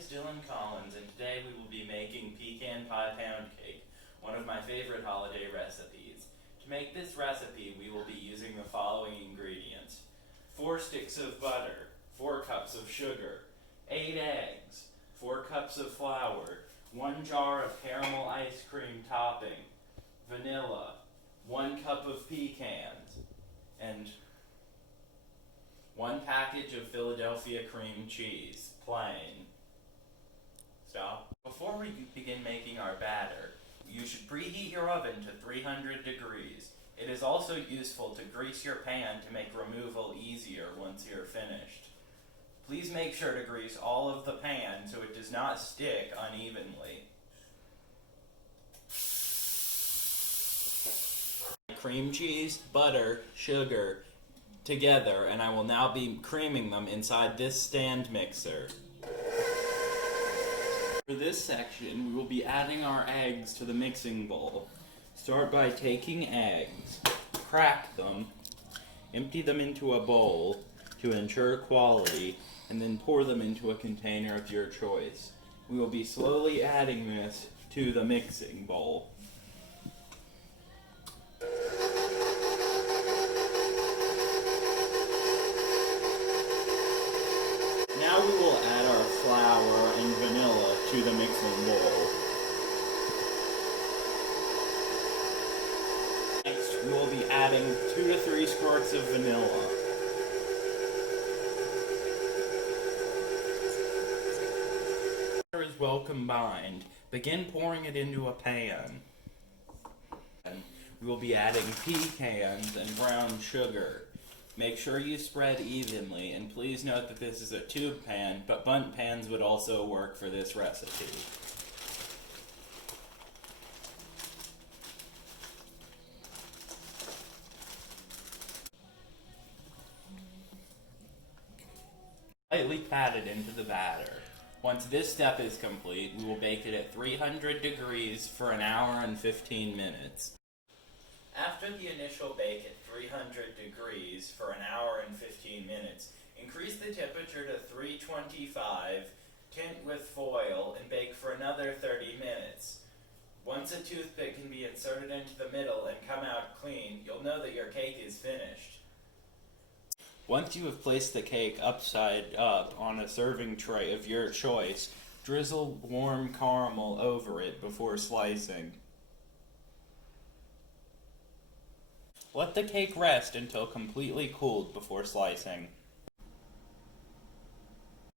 is Dylan Collins, and today we will be making Pecan Pie Pound Cake, one of my favorite holiday recipes. To make this recipe, we will be using the following ingredients: 4 sticks of butter, 4 cups of sugar, 8 eggs, 4 cups of flour, 1 jar of caramel ice cream topping, vanilla, 1 cup of pecans, and 1 package of Philadelphia cream cheese, plain. Stop. Before we begin making our batter, you should preheat your oven to 300 degrees. It is also useful to grease your pan to make removal easier once you're finished. Please make sure to grease all of the pan so it does not stick unevenly. Cream cheese, butter, sugar together, and I will now be creaming them inside this stand mixer. For this section, we will be adding our eggs to the mixing bowl. Start by taking eggs, crack them, empty them into a bowl to ensure quality, and then pour them into a container of your choice. We will be slowly adding this to the mixing bowl. Now we will add our flour and vanilla to the mixing bowl. Next, we will be adding 2 to 3 squirts of vanilla. Water is well combined. Begin pouring it into a pan. We will be adding pecans and brown sugar. Make sure you spread evenly, and please note that this is a tube pan, but bundt pans would also work for this recipe. Lightly pat it into the batter. Once this step is complete, we will bake it at 300 degrees for an hour and 15 minutes. After the initial bake at 300 degrees for an hour and 15 minutes, increase the temperature to 325, tint with foil, and bake for another 30 minutes. Once a toothpick can be inserted into the middle and come out clean, you'll know that your cake is finished. Once you have placed the cake upside up on a serving tray of your choice, drizzle warm caramel over it before slicing. Let the cake rest until completely cooled before slicing.